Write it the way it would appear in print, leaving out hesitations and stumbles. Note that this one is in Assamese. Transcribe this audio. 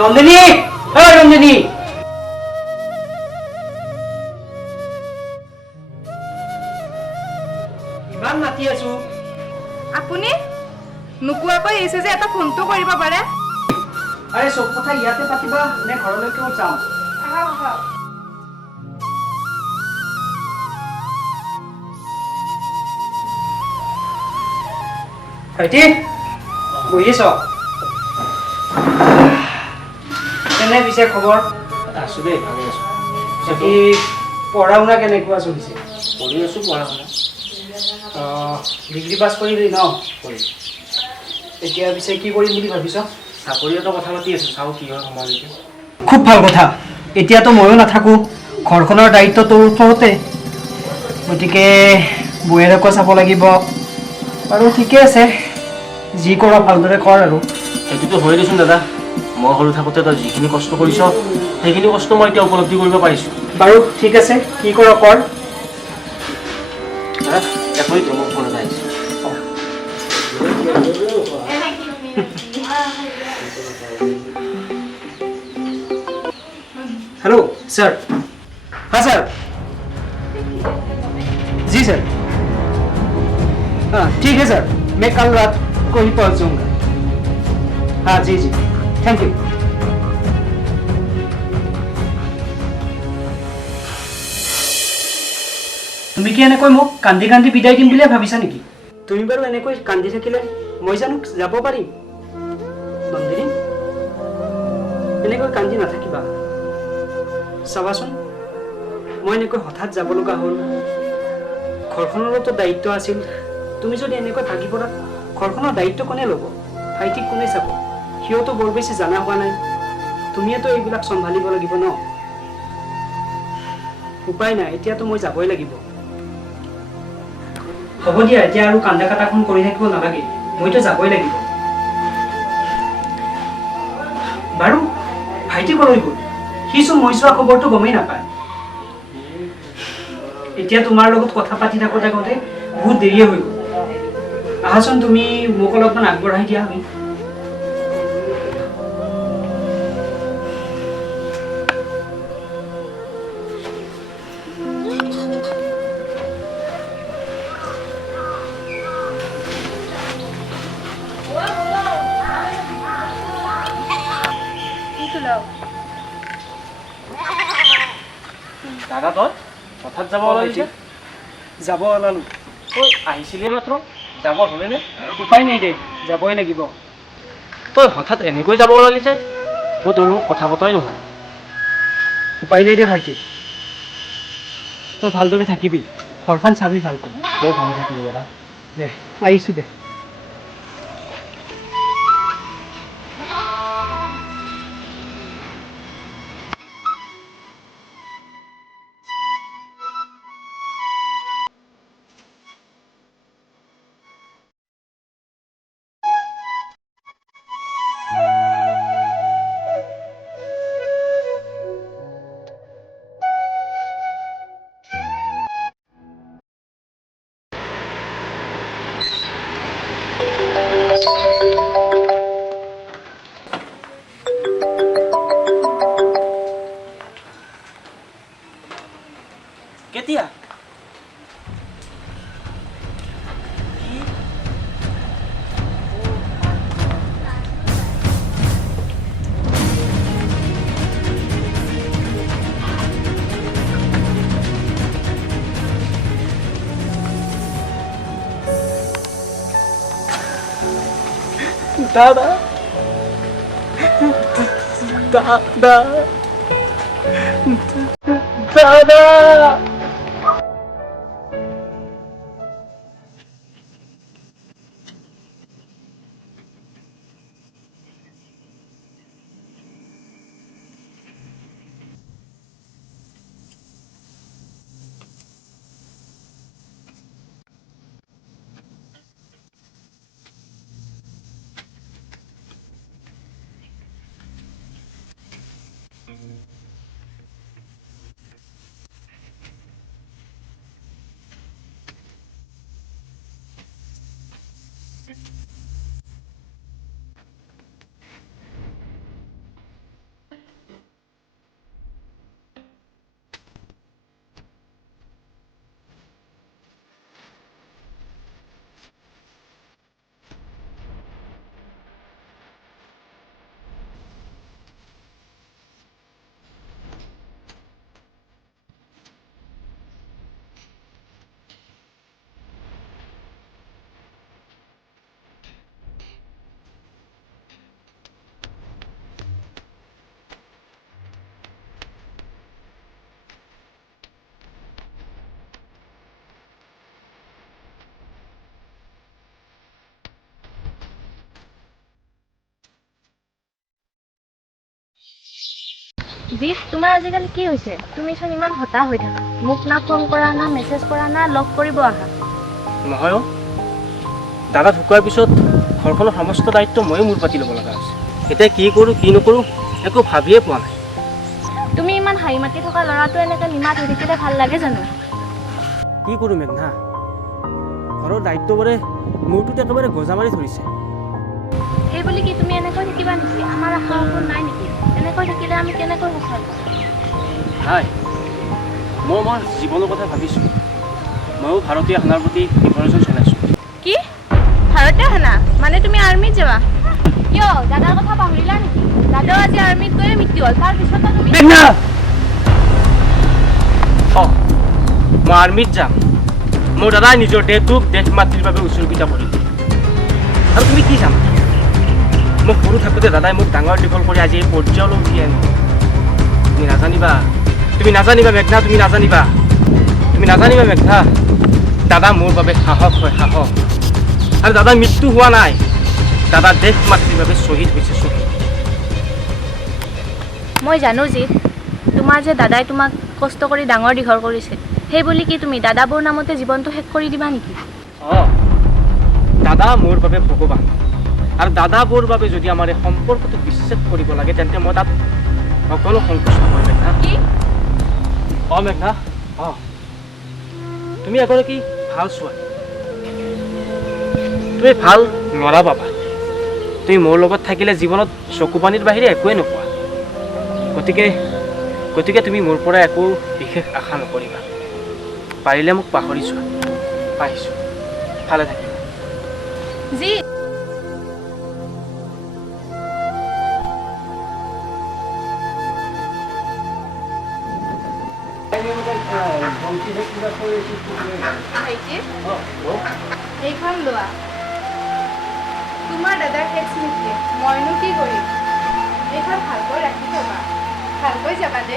নন্দিনী, ঐ নন্দিনী। ইমান মাতি আছো। আপুনি নোকোৱাকৈ আহিছে যে এটা ফোনটো কৰিব পাৰে। আৰে চব কথা ইয়াতে পাতিবা নে ঘৰলৈকেও যাওঁ? আহক আহক। ভাইটি বহিছ? কেনে পিছে খবৰ? আছো দেই, ভালে আছো। বাকী পঢ়া শুনা কেনেকুৱা চলিছে? পঢ়ি আছো, পঢ়া শুনা ডিগ্ৰী পাছ কৰিলি ন? কৰি এতিয়া পিছে কি কৰিম বুলি ভাবিছ? চাকৰি এটা কথা পাতি আছো, চাওঁ কি হয় সময়লৈকে। খুব ভাল কথা। এতিয়াতো ময়ো নাথাকোঁ, ঘৰখনৰ দায়িত্ব তোৰ ওপৰতে, গতিকে বৌয়েৰকো চাব লাগিব। আৰু ঠিকে আছে, যি কৰ ভালদৰে কৰ আৰু। সেইটোতো হয়ে দেচোন দাদা। মই সৰু থাকোঁতে তই যিখিনি কষ্ট কৰিছ সেইখিনি কষ্ট মই এতিয়া উপলব্ধি কৰিব পাৰিছোঁ। বাৰু ঠিক আছে, কি কৰ কৰ। দাদা এক মিনিট মোৰ ফোন এটা আহিছে। Hello sir. हाँ सर। जी सर। हाँ ठीक है सर, मैं कल रात को ही पहुंच जाऊंगा। हाँ जी जी, थैंक यू। তুমি কি এনেকৈ মোক কান্দি কান্দি বিদায় দিম বুলিয়ে ভাবিছা নেকি? তুমি বাৰু এনেকৈ কান্দি থাকিলে মই জানো যাব পাৰিম? নন্দিনী, এনেকৈ কান্দি নাথাকিবা। চাবাচোন, মই এনেকৈ হঠাৎ যাব লগা হ'ল। ঘৰখনৰোতো দায়িত্ব আছিল। তুমি যদি এনেকৈ ভাগি পৰা, ঘৰখনৰ দায়িত্ব কোনে ল'ব? ভাইটিক কোনে চাব? সিওতো বৰ বেছি জানা হোৱা নাই। তুমিয়েতো এইবিলাক চম্ভালিব লাগিব ন? উপায় নাই, এতিয়াতো মই যাবই লাগিব। হ'ব দিয়া, এতিয়া আৰু কান্দা কাটাখন কৰি থাকিব নালাগে, মইতো যাবই লাগিব। বাৰু ভাইটি কলৈ গ'ল? সিচোন মই যোৱা খবৰটো গমেই নাপায়। এতিয়া তোমাৰ লগত কথা পাতি থাকোঁতে বহুত দেৰিয়ে হৈ গ'ল। আহাচোন, তুমি মোক অলপমান আগবঢ়াই দিয়া আমি। দাদা তই হঠাৎ যাব ওলাইছে? যাব ওলালো। তই আহিছিলি মাত্ৰ, যাব হ'লেনে? উপায় নাই দে, যাবই লাগিব। তই হঠাৎ এনেকৈ যাব ওলালিছে? মই তোৰ লগত কথা পতাই নহয়। উপায় নাই দে ভাইটি, তই ভালদৰে থাকিবি, ঘৰখন চাবি ভালকৈ। তই ভালে থাকিবি দাদা। দে আহিছোঁ দে। কেতিয়া? দাদা, দাদা, দাদা। জিত, তোমাৰ আজিকালি কি হৈছে? তুমিচোন ইমান হতাশ হৈ থাকা। মোক না ফোন কৰা, না মেছেজ কৰা, না লগ কৰিব আহা। নহয় অ'। দাদা ঢুকোৱাৰ পিছত ঘৰখনৰ সমস্ত দায়িত্ব ময়ে মূৰ পাতি ল'ব লগা হৈছে। এতিয়া কি কৰোঁ কি নকৰোঁ একো ভাবিয়ে পোৱা নাই। তুমি ইমান হাঁহি মাতি থকা ল'ৰাটো এনেকৈ নিমাত হৈ থাকিলে ভাল লাগে জানো? কি কৰোঁ মেঘনা, ঘৰৰ দায়িত্ববোৰে মূৰটোত একেবাৰে গজা মাৰি ধৰিছে। সেই বুলি কি তুমি এনেকৈ থাকিবা নেকি? আমাৰ আশা সপোন নাই নেকি? এনেকৈ থাকিলে আমি কেনেকৈ সফল হ'ম? নাই, মই জীৱনৰ কথা ভাবিছোঁ। ময়ো ভাৰতীয় সেনাৰ প্ৰতি প্ৰিপাৰেশ্যন চলাইছোঁ। কি ভাৰতীয় সেনা মানে তুমি আৰ্মিত যাবা? কিয়? দাদাৰ কথা পাহৰিলা নেকি? দাদাও আজি আৰ্মিত গৈয়ে মৃত্যু হ'ল। তাৰ পিছতো তুমি মেঘনা! অঁ, মই আৰ্মিত যাম। মোৰ দাদাই নিজৰ দেহটোক দেশ মাতৃৰ বাবে উৎসৰ্গিত কৰিল। আৰু তুমি কি জানা? মই সৰু থাকোঁতে দাদাই মোক ডাঙৰ দীঘল কৰি আজি এই পৰ্যায়লৈ উঠি আনিল। তুমি নাজানিবা মেঘনা, তুমি নাজানিবা মেঘনা। দাদা মোৰ বাবে সাহস হয়, সাহস। আৰু দাদাৰ মৃত্যু হোৱা নাই, দাদা দেশ মাতৃৰ বাবে শ্বহীদ হৈছে, শ্বহীদ। মই জানো জিত, তোমাৰ যে দাদাই তোমাক কষ্ট কৰি ডাঙৰ দীঘল কৰিছে। সেই বুলি কি তুমি দাদাবোৰ নামতে জীৱনটো শেষ কৰি দিবা নেকি? অঁ, দাদা মোৰ বাবে ভগৱান। আৰু দাদাবোৰ বাবে যদি আমাৰ এই সম্পৰ্কটো বিচ্ছেদ কৰিব লাগে তেন্তে মই তাত অকণো সংকোচ নকৰোঁ মেঘনা। কি অঁ মেঘনা, অঁ, তুমি এগৰাকী ভাল ছোৱালী। তুমি ভাল ল'ৰা পাবা। তুমি মোৰ লগত থাকিলে জীৱনত চকু পানীৰ বাহিৰে একোৱে নোপোৱা। গতিকে তুমি মোৰ পৰা একো বিশেষ আশা নকৰিবা। পাৰিলে মোক পাহৰি যোৱা। আহিছোঁ, ভালে থাকিবা। জিত ভাইটি এইখন লোৱা। তোমাৰ দাদাৰ শেষ স্মৃতি। মইনো কি কৰিম? এইখন ভালকৈ ৰাখি থবা। ভালকৈ যাবা দে।